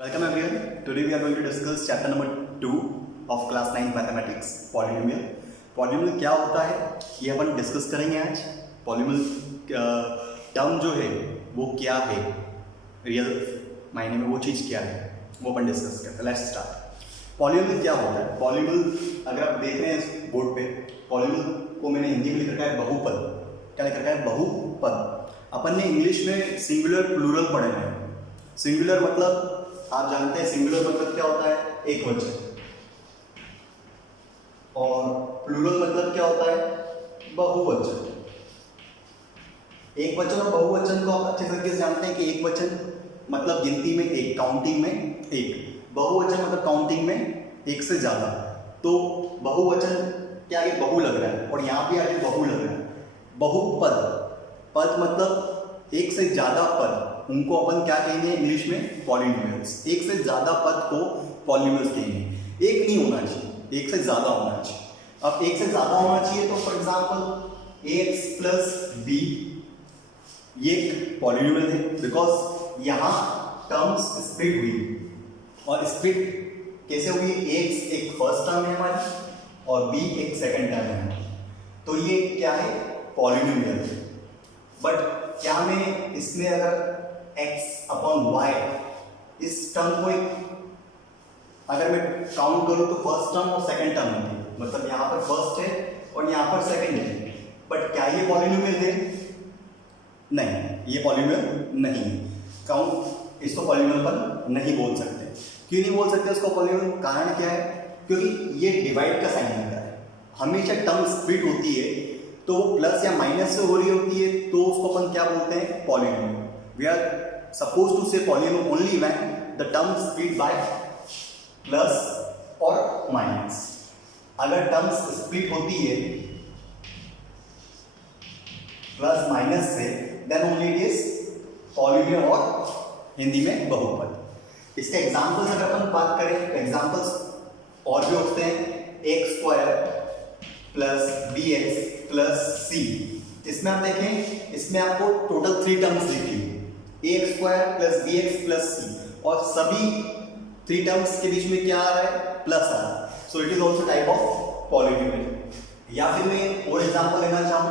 Welcome everyone. Today we are going to discuss chapter number 2 of class 9 mathematics, polynomial. Polynomial क्या होता है ये अपन discuss करेंगे आज. Polynomial टर्म जो है वो क्या है, रियल मायने में वो चीज़ क्या है वो अपन डिस्कस करते हैं. Let's start. पॉलिनोमियल क्या होता है? पॉलिनोमियल अगर आप देख रहे हैं इस बोर्ड पे, पॉलिनोमियल को मैंने हिंदी में लिख रखा है बहुपद. क्या लिख रखा है? बहुपद. अपन ने इंग्लिश में सिंगुलर प्लूरल पढ़े हैं. सिंगुलर मतलब आप जानते हैं सिंगुलर मतलब क्या होता है? एक वचन. और प्लूरल मतलब क्या होता है? बहुवचन. एक वचन और बहुवचन को आप अच्छे तरीके से जानते हैं कि एक वचन मतलब गिनती में एक, काउंटिंग में एक. बहुवचन मतलब काउंटिंग में एक से ज्यादा. तो बहुवचन क्या आगे बहु लग रहा है और यहाँ भी आगे बहु लग रहा है. बहुपद. पद मतलब एक से ज्यादा पद, उनको अपन क्या कहेंगे इंग्लिश में? पॉलिनोमियल्स. एक से ज्यादा पद को पॉलिनोमियल्स कहेंगे. एक नहीं होना चाहिए, एक से ज्यादा होना चाहिए. अब एक से ज्यादा होना चाहिए तो for example ax plus b ये एक पॉलिनोमियल है बिकॉज यहां टर्म्स स्प्लिट हुई. और स्प्लिट कैसे हुई? ax एक फर्स्ट टर्म है हमारी और b एक सेकंड टर्म है. तो ये क्या है? पॉलिनोमियल है. बट क्या मैं इसमें अगर x अपॉन y इस टर्म को अगर मैं काउंट करूं तो फर्स्ट टर्म और सेकंड टर्म होती है. मतलब यहाँ पर फर्स्ट है और यहाँ पर सेकंड है. बट क्या ये पॉलिनोमियल है? नहीं, ये पॉलिनोमियल नहीं है. काउंट इसको पॉलिनोमियल पर नहीं बोल सकते. क्यों नहीं बोल सकते इसको पॉलिनोमियल? कारण क्या है? क्योंकि ये डिवाइड का साइन होता है. हमेशा टर्म स्प्लिट होती है तो वो प्लस या माइनस से हो रही होती है तो उसको अपन क्या बोलते हैं? Polynomial. We are supposed to say polynomial only when the term split by plus or minus. अगर टर्म्स स्प्लिट होती है प्लस माइनस से then only it is polynomial और हिंदी में बहुपद. इसके एग्जांपल्स अगर अपन बात करें तो एग्जांपल्स और भी होते हैं. X square plus b x plus c. इसमें आप देखें, इसमें आपको टोटल 3 टर्म्स लिखी है. X square plus b x plus c और सभी 3 टर्म्स के बीच में क्या आ रहा है? प्लस आ रहा है. So it is also type of polynomial. या फिर मैं और एग्जांपल लेना चाहूँ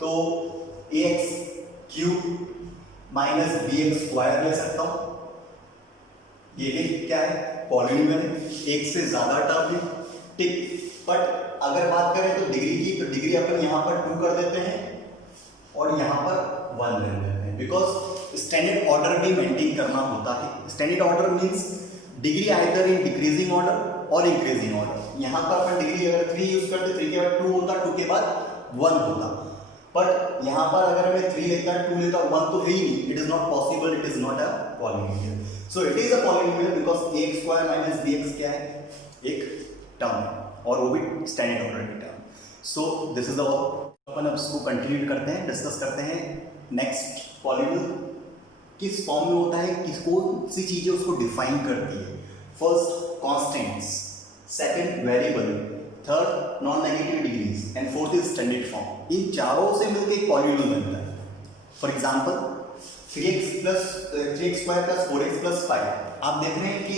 तो a x cube minus b x square ले सकता हूँ. ये भी क्या है? पॉलिनोमियल है. एक से ज्यादा टर्म है. ठीक. बट अगर बात करें तो डिग्री की, तो डिग्री अपन यहाँ पर 2 कर देते हैं और यहाँ पर 1 ले लेते हैं बिकॉज स्टैंडर्ड ऑर्डर भी मेंटेन करना होता है. Standard order means degree either in decreasing order और इंक्रीजिंग ऑर्डर. यहाँ पर अपन डिग्री अगर 3 यूज करते 3 के बाद 2 होता, 2 के बाद 1 होता. बट यहाँ पर अगर मैं 3 लेता 2 लेता 1 तो है ही नहीं. It is not possible. It is not a polynomial. So it is a polynomial because x square minus b x क्या है? एक टर्म है और वो भी स्टैंडर्ड ऑर्डर की term. So this is the all. अपन अब इसको कंटिन्यू करते हैं, डिस्कस करते हैं. नेक्स्ट, पॉलिनोमियल किस फॉर्म में होता है, किसको सी चीजें उसको डिफाइन करती है. First constants, second variable, third non negative degrees and fourth is standard form. इन चारों से मिलकर एक पॉलिनोमियल बनता है. For example 3x square plus 4x plus 5. आप देख रहे हैं कि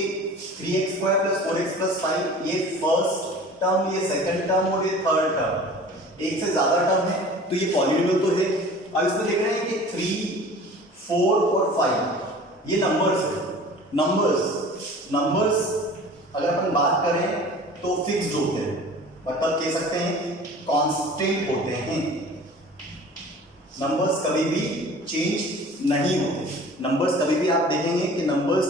3x square plus 4x plus 5 ये फर्स्ट टर्म, ये सेकंड टर्म और ये थर्ड टर्म. एक से ज्यादा टर्म है तो ये पॉलिनोमियल तो है. अब इसमें देख रहे हैं कि 3, 4 और 5 ये नंबर्स है. नंबर्स अगर अपन बात करें तो फिक्स्ड होते हैं, मतलब कह सकते हैं कांस्टेंट होते हैं. नंबर्स कभी भी चेंज नहीं होते. नंबर्स कभी भी आप देखेंगे कि नंबर्स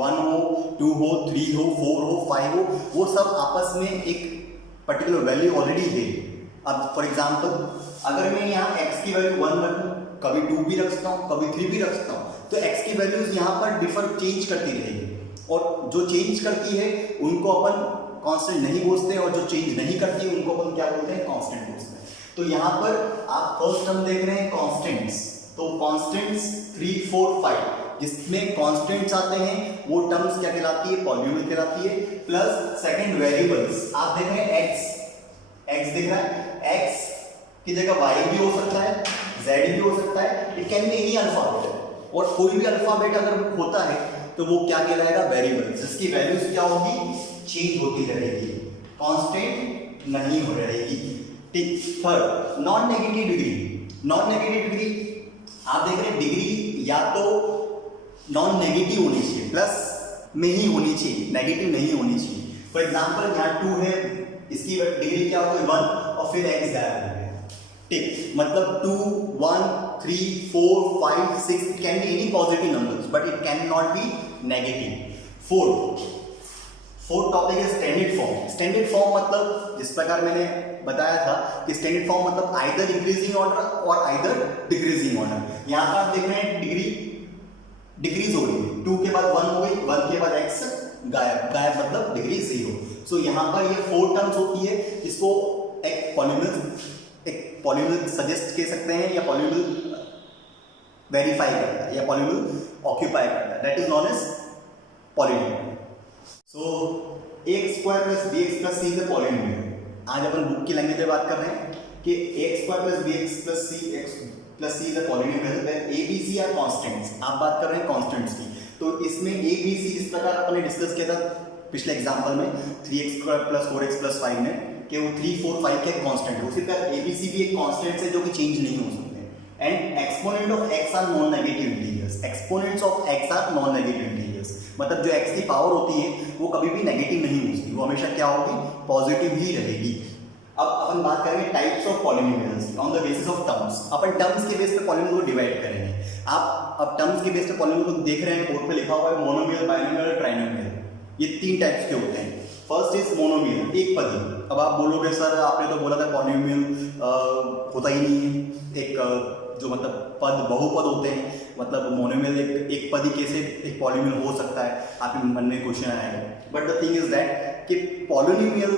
1 हो, 2 हो, 3 हो, 4 हो, 5 हो, वो सब आपस में एक पर्टिकुलर वैल्यू ऑलरेडी है. अब फॉर एग्जांपल अगर मैं यहाँ x की वैल्यू 1 रखूं, कभी 2 भी रख सकता हूँ, कभी 3 भी रख सकता हूँ, तो x की वैल्यूज यहाँ पर डिफर चेंज करती रहेगी. और जो चेंज करती है उनको अपन कांस्टेंट नहीं बोलते और जो चेंज नहीं करती है उनको अपन क्या बोलते हैं? कांस्टेंट बोलते हैं. तो यहाँ पर आप फर्स्ट टर्म देख रहे हैं कांस्टेंट्स. तो कांस्टेंट्स 3, 4, 5 जिसमें कांस्टेंट्स आते हैं वो टर्म्स क्या कहलाती है? पॉलिनोमियल कहलाती है. प्लस सेकंड वेरिएबल्स आप देख रहे हैं x दिख रहा है. x की जगह y भी हो सकता है, z भी हो सकता है. It can be any alphabet. और कोई भी अल्फाबेट अगर होता है तो वो क्या कहलाएगा, वेरिएबल, जिसकी वैल्यूज क्या होगी, चेंज होती रहेगी, कांस्टेंट नहीं हो रहेगी। ठीक। Third, non negative degree. Non negative degree आप देख रहे हैं, डिग्री या तो नॉन नेगेटिव होनी चाहिए, प्लस में ही होनी चाहिए, नेगेटिव नहीं होनी चाहिए। फॉर एग्जाम्पल यहाँ 2 है, इसकी डिग्री क्या होगी 1 और फिर x गायब हो गया। ठीक, मतलब 2, 1, 3, 4, 5, 6 it can be any positive numbers but it can not be negative. Fourth topic है स्टैंडर्ड फॉर्म। स्टैंडर्ड फॉर्म मतलब जिस प्रकार मैंने बताया था कि स्टैंडर्ड फॉर्म मतलब आइदर इंक्रीजिंग ऑर्डर और आइदर डिक्रीजिंग ऑर्डर। यहाँ पर आप देख रहे हैं डिग्री डिक्रीज हो गई, 2 के बाद 1 हो गई, 1 के बाद x गायब, गायब मतलब डिग्री 0। सो यहाँ पर ये 4 टर्म्स होती है, इसको एक पॉलिनोमियल सजेस्ट कर सकते हैं या पॉलिनोमियल वेरीफाई करता है या पॉलिनोमियल ऑक्यूपाई करता है, that is known as polynomial. So ax square plus bx plus c is a polynomial. आज अपन बुक की लैंग्वेज में बात कर रहे हैं कि ax square plus bx plus c x plus c is a polynomial where a b c are constants. आप बात कर रहे हैं कांस्टेंट्स की, तो इसमें a b c जिस प्रकार अपन ने डिस्कस किया था पिछले एग्जांपल में 3x square plus 4x plus 5 में कि वो 3, 4, 5 के कांस्टेंट है, उसी तरह a b c भी एक कांस्टेंट है जो कि चेंज नहीं हो सकते। And exponent of x are non negative integers. Exponents of x are non negative integers, मतलब जो x की पावर होती है वो कभी भी नेगेटिव नहीं हो सकती, वो हमेशा क्या होगी, पॉजिटिव ही रहेगी। अब अपन बात करेंगे types of polynomials on the basis of terms. Upon terms के बेस पे पॉलिनोमियल को डिवाइड करेंगे। आप अब टर्म्स के बेस पे पॉलिनोमियल को देख रहे हैं, बोर्ड पे लिखा हुआ है मोनोमियल, बाइनोमियल, ट्राइनोमियल। ये 3 टाइप्स के होते हैं। फर्स्ट इज मोनोमियल, एक पदी। अब आप बोलोगे सर आपने तो बोला था पॉलिनोमियल होता ही नहीं है, एक जो मतलब पद बहुपद होते हैं, मतलब मोनोमियल एक पदी कैसे एक पॉलिनोमियल हो सकता है, आपके मन में क्वेश्चन आएगा। But the thing is that कि पॉलिनोमियल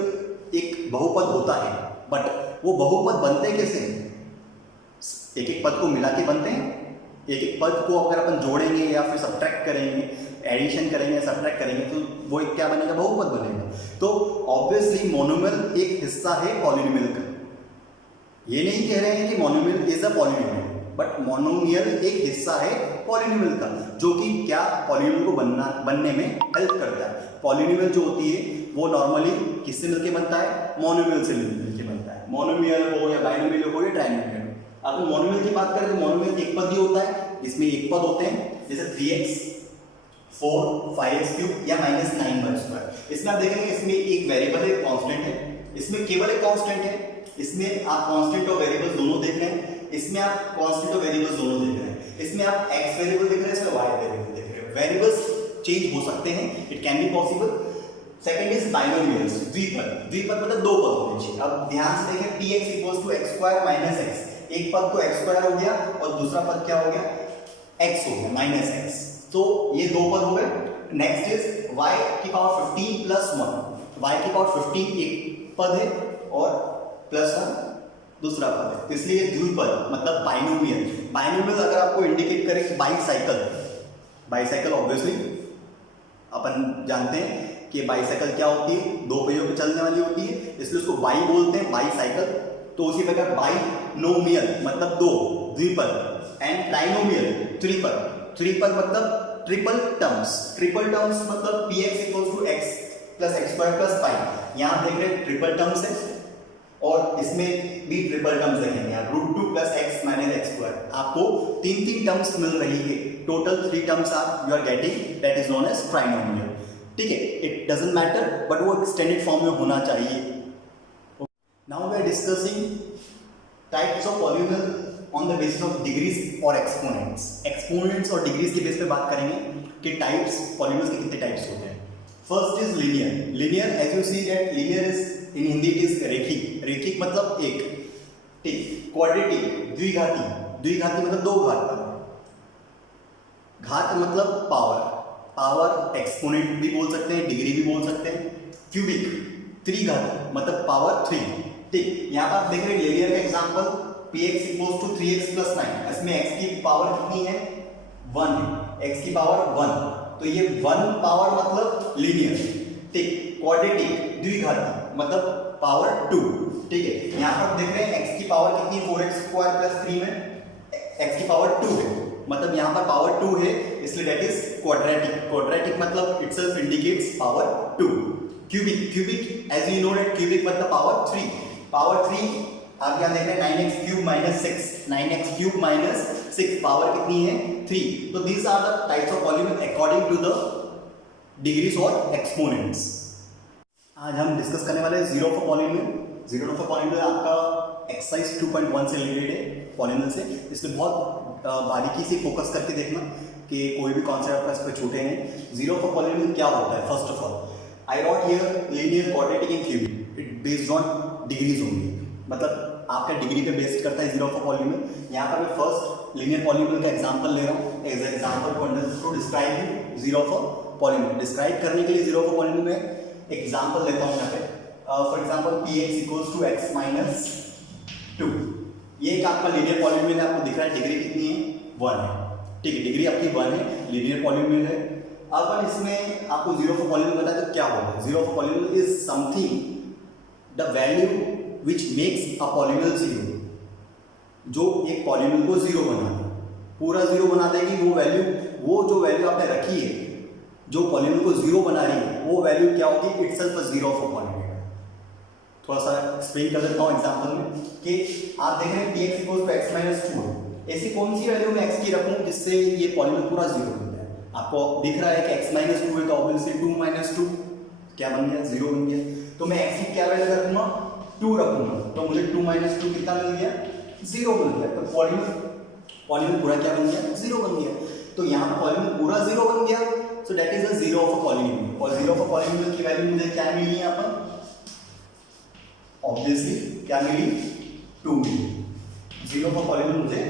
एक बहुपद होता है, बट वो बहुपद बनते कैसे हैं? एक एक पद को मिला के बनते हैं। एक एक पद को अगर अपन जोड़ेंगे या फिर सब्ट्रैक्ट करेंगे, एडिशन करेंगे, सब्ट्रैक्ट करेंगे, तो वो एक क्या बनेगा, बहुपद बनेगा। तो ऑब्वियसली मोनोमियल एक हिस्सा है पॉलिनोमियल का। ये नहीं कह रहे हैं कि monomial is a polynomial, but monomial एक हिस्सा है पॉलिनोमियल का, जो कि क्या पॉलिनोमियल को बनने में हेल्प करता है। पॉलिनोमियल जो होती है वो नॉर्मली किससे मिलके बनता है, मोनोमियल से मिलके बनता है। मोनोमियल हो या बाइनोमियल हो या ट्राइनोमियल। अब मोनोमियल की बात करें तो मोनोमियल एक पद ही होता है, जिसमें एक पद होते हैं, जैसे 3x 4 5x³ या -9y²। इसमें आप देखेंगे इसमें एक वेरिएबल है, कांस्टेंट है, इसमें केवल एक कांस्टेंट है। इसमें आप कांस्टेंट और वेरिएबल्स दोनों देख रहे हैं, इसमें आप कांस्टेंट और वेरिएबल्स दोनों देख रहे हैं। इसमें आप x वेरिएबल देख रहे हैं, इसमें y वेरिएबल देख रहे हैं। वेरिएबल्स चेंज हो सकते हैं, it can be possible. Second is binomials, द्विपद। द्विपद मतलब दो पद होने चाहिए। अब ध्यान से देखें, px = x² - x। एक पद तो x² हो गया और दूसरा पद क्या हो गया, x हो गया -x। तो ये दो पद हो गए। Next is y⁻15 + 1। y⁻15 एक पद है और +1 दूसरा पद है, इसलिए द्विपद मतलब बाइनोमियल। बाइनोमियल अगर आपको इंडिकेट करे बाईसाइकिल, बाईसाइकिल ऑब्वियसली अपन जानते हैं कि बाईसाइकिल क्या होती है, दो पहियों पे चलने वाली होती है, इसलिए उसको बाई बोलते हैं, बाईसाइकिल। तो उसी प्रकार बाइनोमियल मतलब दो, द्विपद। And trinomial त्रिपद। त्रिपद मतलब ट्रिपल टर्म्स। ट्रिपल टर्म्स मतलब px = x + x² + 5। यहाँ देख रहे हैं ट्रिपल टर्म्स है और इसमें भी ट्रिपल टर्म्स देखेंगे आप, √2 + x - x²। आपको 3 टर्म्स मिल रही है, total 3 terms you are getting, that is known as trinomial. ठीक है, इट डजंट मैटर बट वो एक्सटेंडेड फॉर्म में होना चाहिए। Now we are discussing types of polynomial on the basis of degrees और एक्सपोनेंट्स। एक्सपोनेंट्स और डिग्रीज के base पे बात करेंगे कि टाइप्स पॉलिनोमियल्स के कितने टाइप्स होते हैं। First is linear. Linear as you see that linear is in Hindi it is रेखिक। रेखिक मतलब एक। ठीक। क्वाड्रेटिक द्विघाती। द्विघाती मतलब दो घात पर। घात मतलब पावर। पावर एक्सपोनेंट भी बोल सकते हैं, डिग्री भी बोल सकते हैं। क्यूबिक त्रिघाती मतलब पावर 3। ठीक। यहाँ पर आप देख रहे हैं लीनियर का एग्जांपल px = 3x + 9। इसमें x की पावर कितनी है, 1 है, x की पावर 1, तो ये 1 पावर मतलब लीनियर। ठीक। क्वाड्रेटिक द्विघाती मतलब पावर 2। ठीक है। यहाँ पर देख रहे हैं x की पावर कितनी, 4x² + 3 में x की पावर 2 है, मतलब यहाँ पर पावर 2 है, इसलिए दैट इज क्वाड्रेटिक। क्वाड्रेटिक मतलब itself indicates power 2। Cubic as you know that cubic मतलब पावर 3। पावर 3 आप यहाँ देख रहे हैं 9x cube minus 6, 9x cube minus 6 power कितनी है 3। तो these are the types of polynomial according to the degrees और एक्सपोनेंट्स। आज हम डिस्कस करने वाले हैं zero of polynomial. Zero of polynomial आपका एक्सरसाइज 2.1 से रिलेटेड है पॉलीनोमियल से, इसलिए बहुत बारीकी से फोकस करके देखना कि कोई भी कॉन्सेप्ट आपका इस पर छूटे नहीं। जीरो ऑफ पॉलीनोमियल क्या होता है? First of all I wrote here linear quadratic and cubic, it based on degrees only, मतलब आपका डिग्री पे बेस्ड करता है जीरो ऑफ पॉलीनोमियल। यहाँ पर मैं फर्स्ट लीनियर पॉलीनोमियल का एग्जांपल ले रहा हूँ as example to describe zero of polynomial. Describe करने के लिए जीरो ऑफ पॉलीनोमियल में एग्जांपल लेता हूँ यहाँ पे। For example px equals to x minus 2। ये एक आपका लीनियर पॉलीनोमियल है, आपको दिख रहा है डिग्री कितनी है 1 है, ठीक है, डिग्री आपकी 1 है, लीनियर पॉलीनोमियल है। अब इसमें आपको जीरो ऑफ पॉलीनोमियल बताया तो क्या होगा? Zero of polynomial is something the value which makes a polynomial zero, जो एक पॉलीनोमियल को जीरो बना दे, पूरा जीरो बना देगी वो वैल्यू। वो जो वैल्यू आपने रखी है जो पॉलीनोमियल को जीरो बना रही है, वो वैल्यू क्या होगी? Itself a zero of a polynomial. थोड़ा सा एक्सप्लेन कर देता हूँ एग्जांपल में कि आप देख रहे हैं px equals to x minus 2। ऐसी कौन सी वैल्यू मैं x की रखूं जिससे ये पॉलीनोमियल पूरा जीरो बन जाए? आपको दिख रहा है कि x माइनस 2 है तो ऑब्वियसली 2 माइनस 2 क्या बन गया? जीरो बन गया। तो मैं x की क्या वैल्यू रखूंगा? 2 रखूंगा, तो मुझे 2 माइनस 2 कितना मिल गया? जीरो मिल गया। तो पॉलीनोमियल पूरा क्या बन गया? जीरो बन गया। तो यहाँ पर पॉलीनोमियल पूरा जीरो बन गया, so that is the zero of a polynomial. और जीरो ऑफ अ पॉलीनोमियल की वैल्यू मुझे क्या मिली यहाँ पर? ऑब्वियसली क्या मिली? 2 मिली। जीरो ऑफ अ पॉलीनोमियल मुझे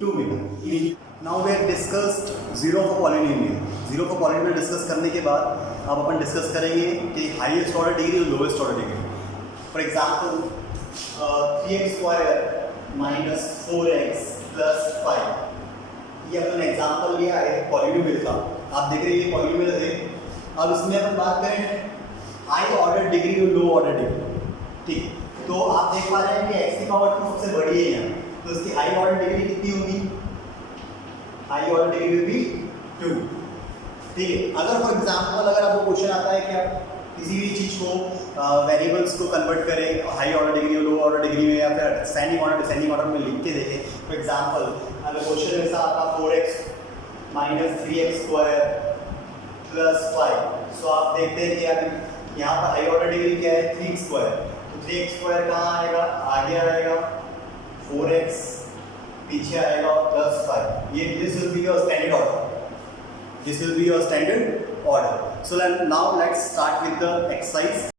2 मिला। Now we have discussed zero of a polynomial. Zero of a polynomial discuss करने के बाद अब अपन डिस्कस करेंगे कि हाईएस्ट ऑर्डर डिग्री और lowest order degree. For example 3x square minus 4x plus 5, ये अपन एग्जांपल लिया है पॉलीनोमियल का। आप देख रहे हैं ये पॉलीनोमियल है। अब इसमें अपन बात करें हाई ऑर्डर डिग्री और लो ऑर्डर डिग्री, ठीक। तो आप देख पा रहे हैं कि x की पावर 2 सबसे बड़ी है यहाँ, तो इसकी हाई ऑर्डर डिग्री कितनी होगी? High order degree will be 2, ठीक है। अगर फॉर एग्जांपल अगर आपको क्वेश्चन आता है कि आप किसी भी चीज को वेरिएबल्स को कन्वर्ट करें हाई ऑर्डर डिग्री और लो ऑर्डर डिग्री में, या फिर असेंडिंग ऑर्डर डिसेंडिंग ऑर्डर में लिख के देखें। फॉर एग्जांपल अगर क्वेश्चन ऐसा आपका 4x minus 3x square plus 5, सो आप देखते हैं कि यार यहाँ पर हाई ऑर्डर डिग्री क्या है? 3x square. तो 3x स्क्वायर कहाँ आएगा? आगे आएगा 4x, पीछे आएगा प्लस 5। ये this will be your standard order, this will be your standard order. So now let's start with the exercise